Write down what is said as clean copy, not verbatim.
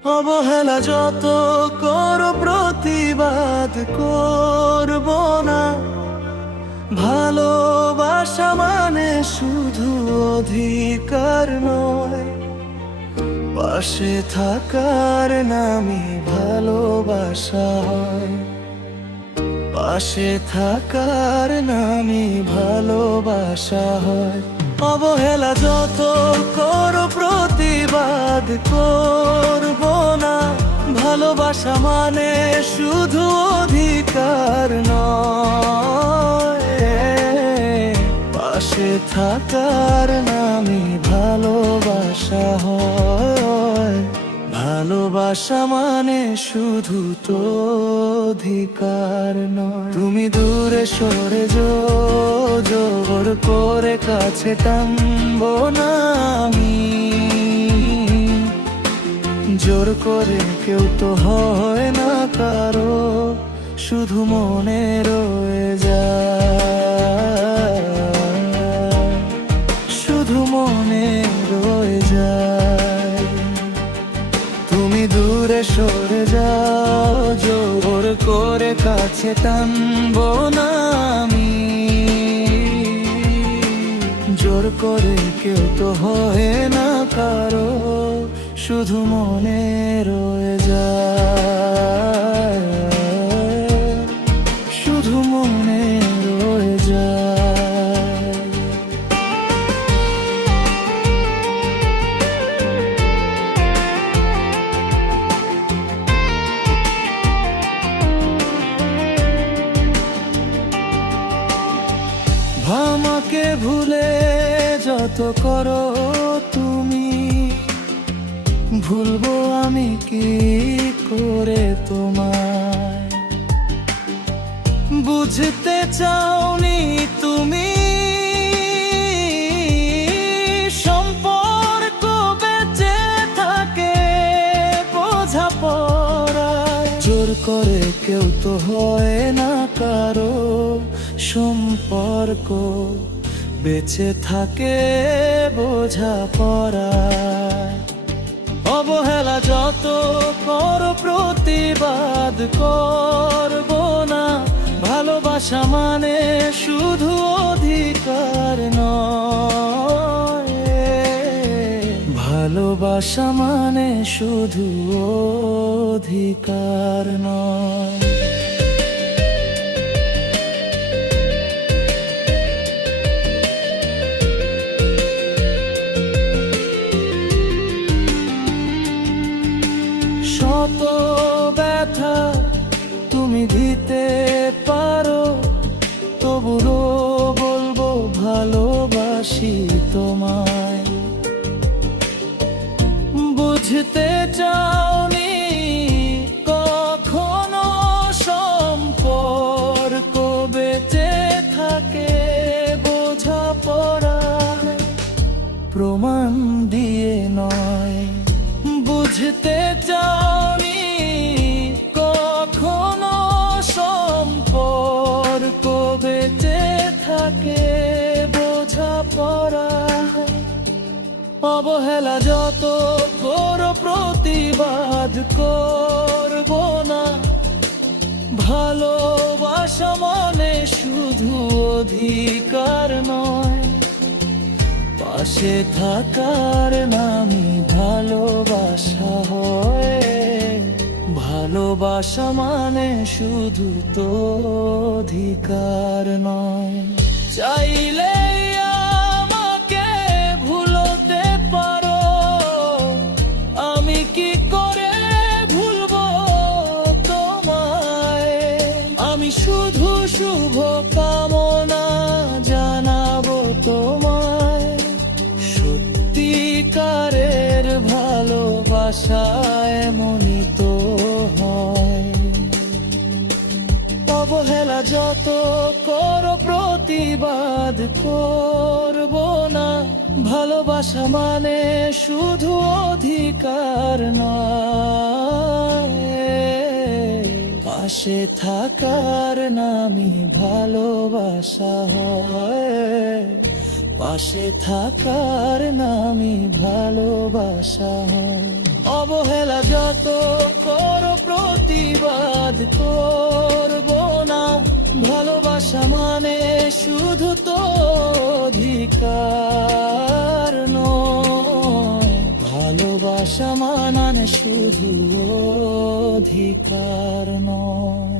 অবহেলা যত করো প্রতিবাদ করব না। ভালোবাসা মানে শুধু অধিকার নয়, পাশে থাকার নামই ভালোবাসা হয়। পাশে থাকার নামই ভালোবাসা হয়। অবহেলা যত করো প্রতিবাদ করব না। ভালোবাসা মানে শুধু অধিকার নয়, পাশে থাকার নামই ভালোবাসা হয়। ভালোবাসা মানে শুধু তো অধিকার নয়। তুমি দূরে সরে জোর করে কাছে টানবো না আমি। জোর করে কেউ তো হয় না কারো, শুধু মনে রয়ে যায়, শুধু মনে রয়ে যায়। তুমি দূরে সরে যাও, জোর করে কাছে টানবো না আমি। জোর করে কেউ তো হয় না কারো, শুধু মনে রয়ে যায়, শুধু মনে রয়ে যায়। আমাকে ভুলে যত করো তুমি, ভুলবো আমি কি করে তোমায়। বুঝতে চাওনি তুমি সম্পর্ক বেঁচে থাকে বোঝাপড়ায়। জোর করে কেউ তো হয় না কারো, সম্পর্ক বেঁচে থাকে বোঝাপড়ায়। অবহেলা যত করো প্রতিবাদ করব না। ভালোবাসা মানে শুধু অধিকার নয়, ভালোবাসা মানে শুধু অধিকার নয়। শত ব্যথা তুমি দিতে পারো, তবুও বলবো ভালোবাসি তোমায়। বুঝতে চাওনি কখনো সম্পর্ক বেঁচে থাকে বোঝাপড়ায়, প্রমাণ দিয়ে নয়। বুঝতে চাওনি কখনো সম্পর্ক বেঁচে থাকে বোঝাপড়ায়। অবহেলা যত করো প্রতিবাদ করব না। ভালোবাসা মানে শুধু অধিকার নয়, পাশে থাকার নামই ভালোবাসা হয়। ভালোবাসা মানে শুধু তো অধিকার নয়। চাইলে আমাকে ভুলতে পারো, আমি কি করে ভুলবো তোমায়। আমি শুধু শুভ কামনা জানাবো তোমায়। সত্যিকারের ভালোবাসায় এমনই তো হয়। অবহেলা যত করো প্রতিবাদ করব না। ভালোবাসা মানে শুধু অধিকার নয়, পাশে থাকার নামই ভালোবাসা হয়। পাশে থাকার নামই ভালোবাসা হয়। অবহেলা তো করো, প্রতিবাদ করব না। ভালোবাসা মানে শুধু তো অধিকার নয়, ভালোবাসা মানে শুধু অধিকার নয়।